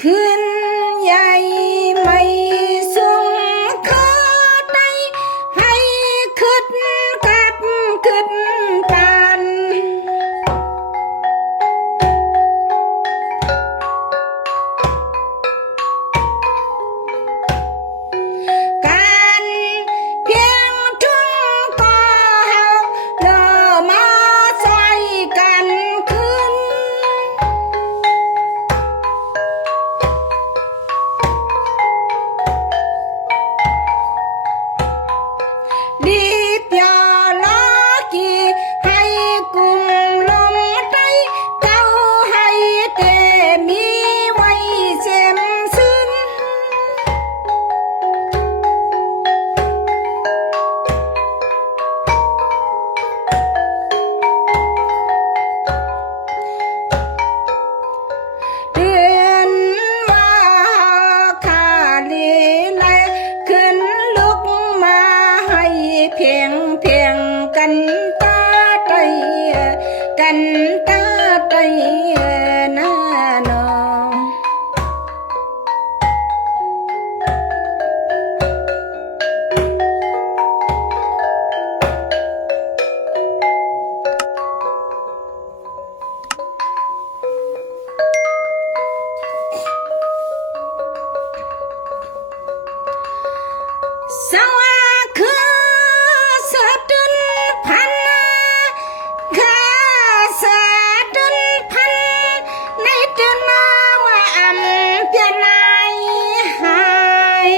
ขึ้นใหญ่ไม่สูงข้อใดให้ขึ้นกับขึ้นปันการเพียงทุ่งก็เฮาเดินมาใส่กันขึ้นดีเดียวล้อกี่ให้กุมลงใจเก้าให้เตมีไว้เสียมซึ้งเดือนว่าขาลีไลขึ้นลุกมาให้เพียงกันตาใจกันตาใจนาโนสวาคือสะดุนพันข้าสะดุนพันในเดือนมาว่าอำเปียนายหาย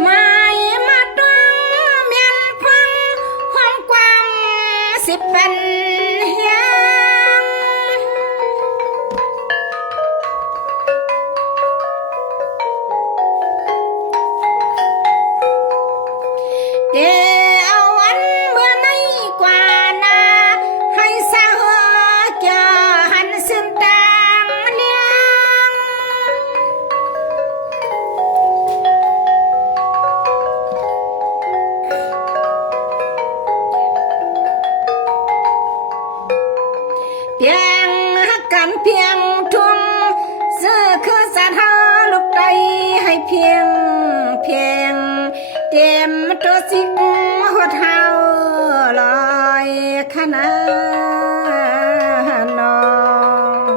ไม่มาตวงเมียนพังความความสิเป็นเฮียงเดเอาอันเมื่อในกว่านาให้สาวเกี่ยวหันซึ่งต่างเลี้ยงเพียงกันเพียงทุ่งซื้อคือสะท้าลูกใดให้เพียงเตรียมตัวสิกหัวเท้าลอยขนาดนอง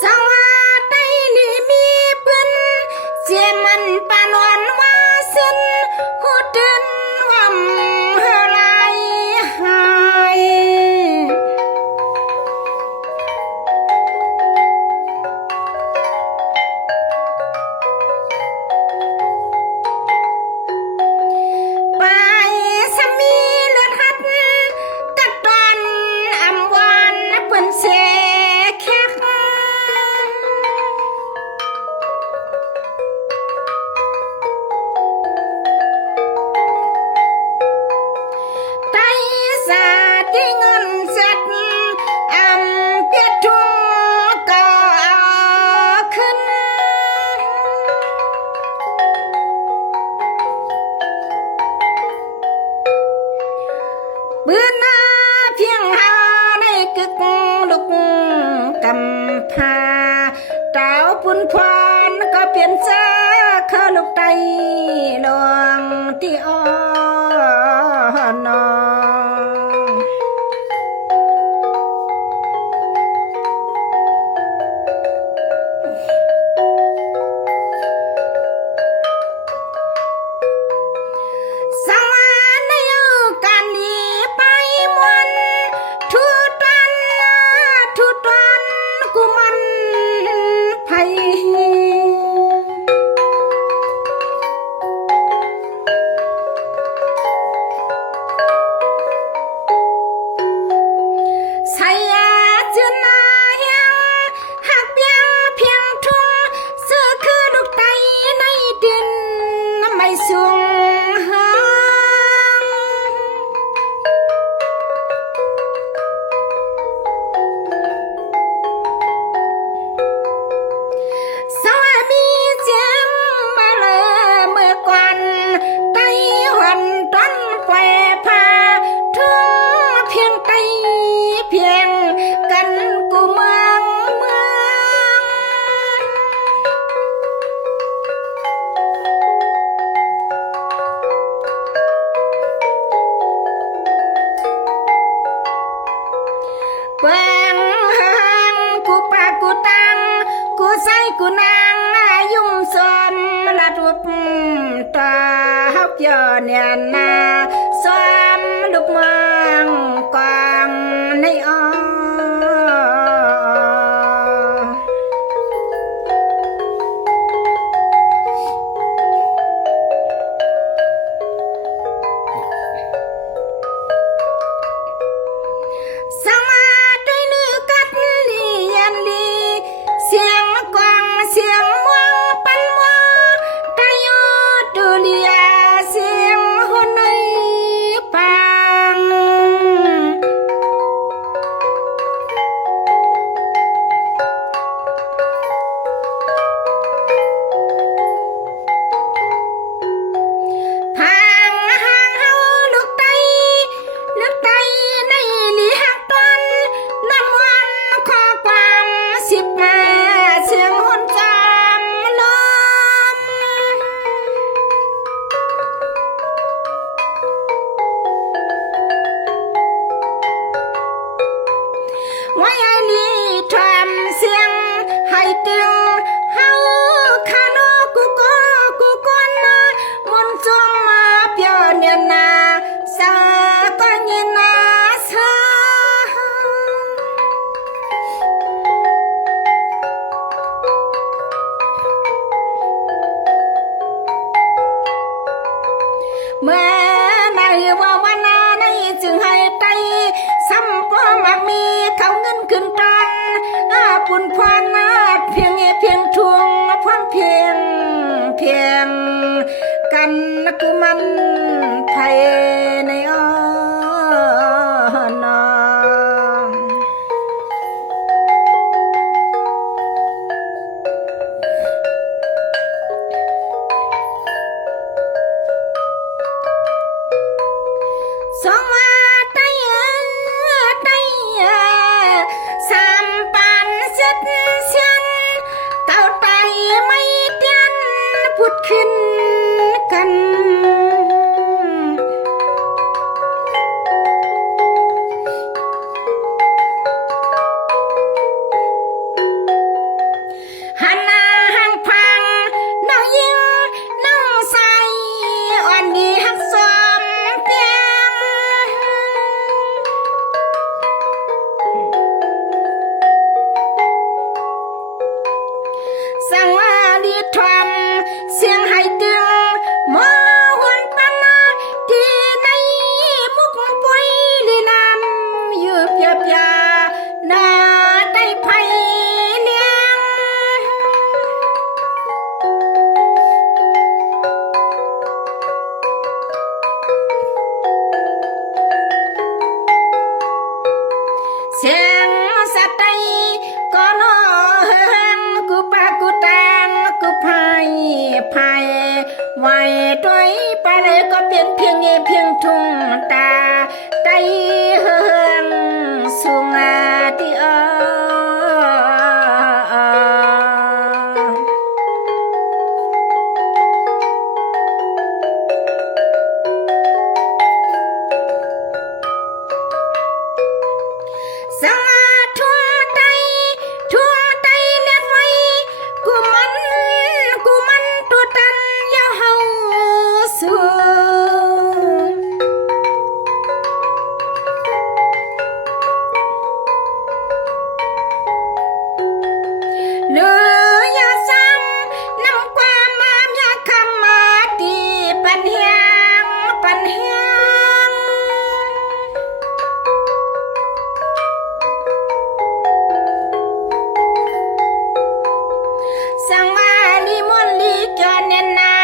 สวัสดีนี่มีเปิ้นเสียมันปานวันว่าสินหูดึนว่ำเฮลายหายไปสามีเลือดหัดกัดตอนอำวานเปิ้นเสแคก ไตสาที่เงินเสร็จอำเปียทุ่งก็เอาขึ้นเบื่อหน้าเพียงหาในกึกลุกกำพาเต้าปุ่นพรก็เปลี่ยนเสื้อเข้าลูกไตลวงที่อ่อนน้อง สวรรค์ในการนี้ไปมวนทุตันกุมันไผ เจอเนี่ยนาซ้อมลูกเมืองกวางในอ้อสมาด้วยลือกัดลียันลีเสียงกวางเสียงม่วงปันมัวกะยอดูเลียเสียงคนในปังห่างห่างเฮาลูกไตในลีหักตันน้ำวันขอความสิบมาเสียงหนจำลมไว้ไอ้นี่ทำเสียงให้เตียงเฮาคาโนกูกวนนะมนต์จมมาเปียวเนียนาสาก็ยินนาสาเมื่อในว่าวันในจึงให้ไตซ้ำพอมักมีเขาเงินขึ้นตันปุ่นพรนาเพียงทวงพร้อมเพียงกันกูมันไทยในอ้อนอสองมาไตสามปันเสียนเก่าไตไม่เตียนพุดขึ้นกันหันหน้าหังพังน้องยิงน้องใสอ่อนดีหักสมเปียงสั่งว่าดีทำเสียงให้ตึงมอหวนปันนาที่ในมุกปุยลีนำอยู่เพียบยาหน้าได้ไผ่เลี้ยงเสียงสัตย์ใดก็นอเฮิงกูปากูแตงกูพายไว้ด้วยไปเลยก็เพียงทุ่งตาไตเฮิงสุงาที่สมาทั่วไตเลียดไว้กูมันตัวตันยาวเฮาสูเหลือยาซ้ำน้ำความมามยาคำมาตีปันเฮียงสั่งว่าลีมอนลีจอนเนนา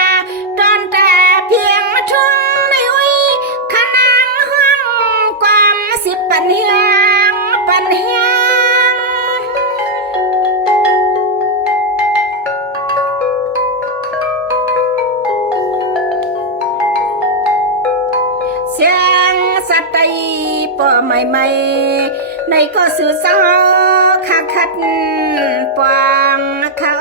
ตอนแต่เพียงทุ่งในอุ้ยขนางห้องความสิบปันเฮียงเสียงสัตย์ไตปอใหม่ในก็สื่อสาวคัดปวางเขา